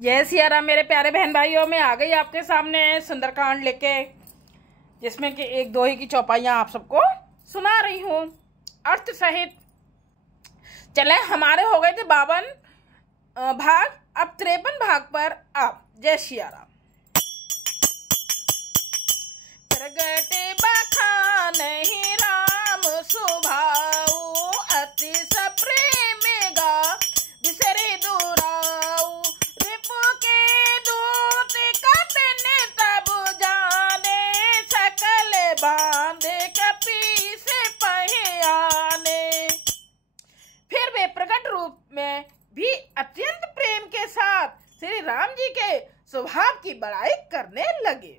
जय सिया राम मेरे प्यारे बहन भाइयों। मैं आ गई आपके सामने सुंदरकांड लेके, जिसमें कि एक दोहे की चौपाइयां आप सबको सुना रही हूँ अर्थ सहित। चले, हमारे हो गए थे 52 भाग, अब 53 भाग पर आप। जय सिया राम। प्रगटे बखान ही राम सुभाऊ, अति सप्रेम गा बिसरे दुराऊ। रिपु के दूत कपने तब जाने, सकल बांधे कपी से पहियाने। फिर वे प्रकट रूप में भी अत्यंत प्रेम के साथ श्री राम जी के स्वभाव की बड़ाई करने लगे।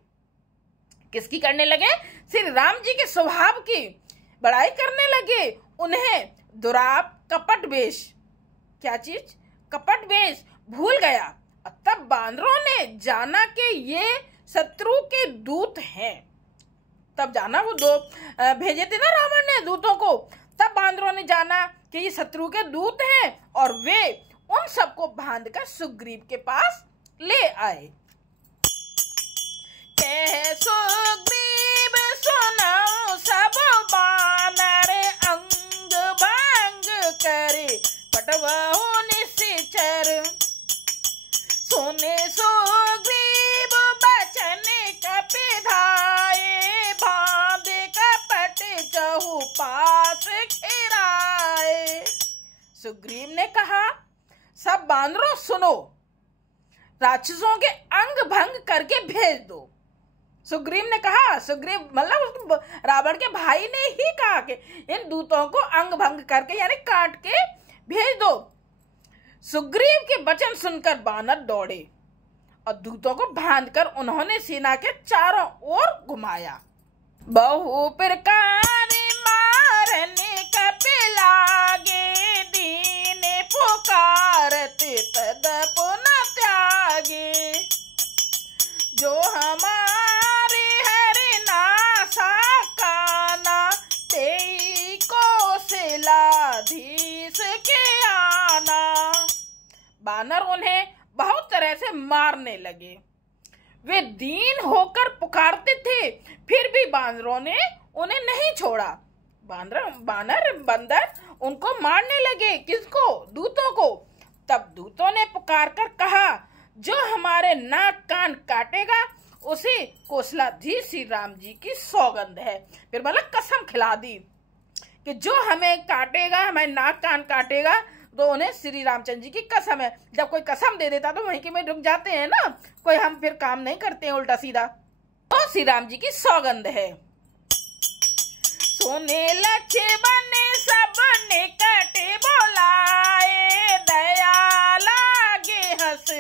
किसकी करने लगे? श्री राम जी के स्वभाव की बड़ाई करने लगे। उन्हें दुराप कपट वेश, क्या चीज? कपट वेश भूल गया। तब बांदरों ने जाना कि ये शत्रु के दूत हैं। तब जाना, वो दो भेजे थे ना रावण ने दूतों को। तब बांदरों ने जाना कि ये शत्रु के दूत हैं और वे उन सबको बांधकर सुग्रीव के पास ले आए। सुग्रीव सुनो सब बानर, अंग भंग करे पटवहु निश्चर। सुने सुग्रीव बचन कपिधाए, बांधे कपट चहु पास खिराए। सुग्रीव ने कहा, सब बानरों सुनो, राक्षसों के अंग भंग करके भेज दो। सुग्रीव ने कहा, सुग्रीव मतलब रावण के भाई ने ही कहा कि इन दूतों को अंग भंग करके यानी काट के भेज दो। सुग्रीव के वचन सुनकर बानर दौड़े और दूतों को बांधकर उन्होंने सेना के चारों ओर घुमाया। बहु प्रकार मारने कपिलागे, दीन पुकारत तदप न त्यागे। जो हमारे हरि नासा काना, तेई कौशलाधीश के आना। बानर उन्हें बहुत तरह से मारने लगे। वे दीन होकर पुकारते थे, फिर भी बानरों ने उन्हें नहीं छोड़ा। बंदर उनको मारने लगे। किसको? दूतों को। तब दूतों ने पुकार कर कहा, जो हमारे नाक कान काटेगा उसे कौशलाधीश श्री राम जी की सौगंध है। फिर मतलब कसम खिला दी कि जो हमें काटेगा, हमारे नाक कान काटेगा, तो उन्हें श्री रामचंद्र जी की कसम है। जब कोई कसम दे देता तो वहीं के में रुक जाते हैं ना, कोई हम फिर काम नहीं करते हैं उल्टा सीधा। तो श्री राम जी की सौगंध है। सोने लक्ष्मण सब निकट बोलाए, दया लागे हंस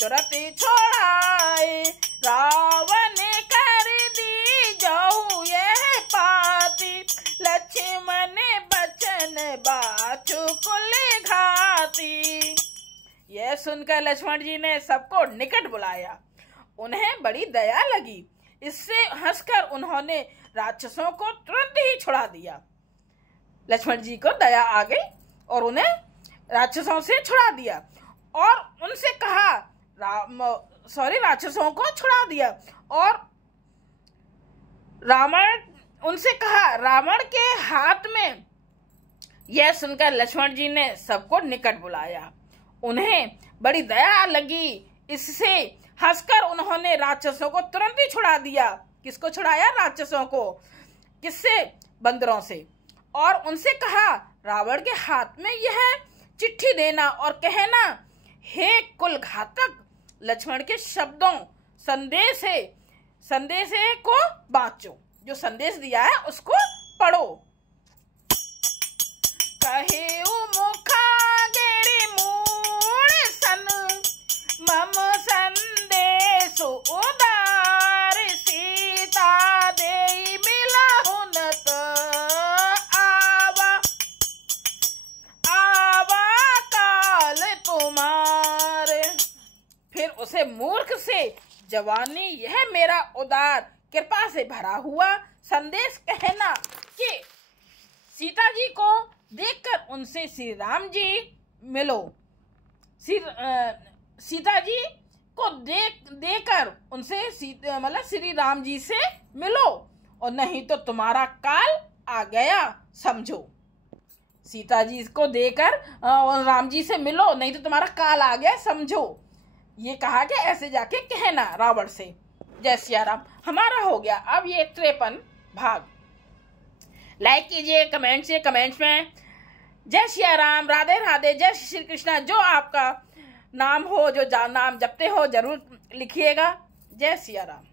तुरंत छोड़ाए। रावण कर दी जो यह पाती, लक्ष्मण बचन बाचु कुल घाती। यह सुनकर लक्ष्मण जी ने सबको निकट बुलाया। उन्हें बड़ी दया लगी। इससे हंसकर उन्होंने राक्षसों को तुरंत ही छुड़ा दिया। लक्ष्मण जी को दया आ गई और उन्हें राक्षसों से छुड़ा दिया और उनसे कहा, राक्षसों को छुड़ा दिया। और उनसे कहा रावण के हाथ में। यह सुनकर लक्ष्मण जी ने सबको निकट बुलाया। उन्हें बड़ी दया लगी। इससे हंसकर उन्होंने राक्षसों को तुरंत ही छुड़ा दिया। किसको छुड़ाया? राक्षसों को। किससे? बंदरों से। और उनसे कहा, रावण के हाथ में यह चिट्ठी देना और कहना, हे कुल घातक, लक्ष्मण के शब्दों संदेश को बाँचो। जो संदेश दिया है उसको पढ़ो। कहे मुखागिरी मूढ़ सन, मम संदेश उदार। सीता देई मिलहु न त आवा काल तुम्हारे। फिर उसे मूर्ख से जवानी यह मेरा उदार कृपा से भरा हुआ संदेश कहना कि सीता जी को देखकर उनसे श्री राम जी मिलो। सीता जी को देकर उनसे मतलब श्री राम जी से मिलो, और नहीं तो तुम्हारा काल आ गया समझो। सीता जी को देकर और राम जी से मिलो, नहीं तो तुम्हारा काल आ गया समझो, ये कहा कि ऐसे जाके कहना रावण से। जय सिया राम। हमारा हो गया अब ये 53 भाग। लाइक कीजिए, कमेंट्स में जय सिया राम, राधे राधे, जय श्री कृष्णा, जो आपका नाम हो, जो नाम जपते हो जरूर लिखिएगा। जय सिया राम।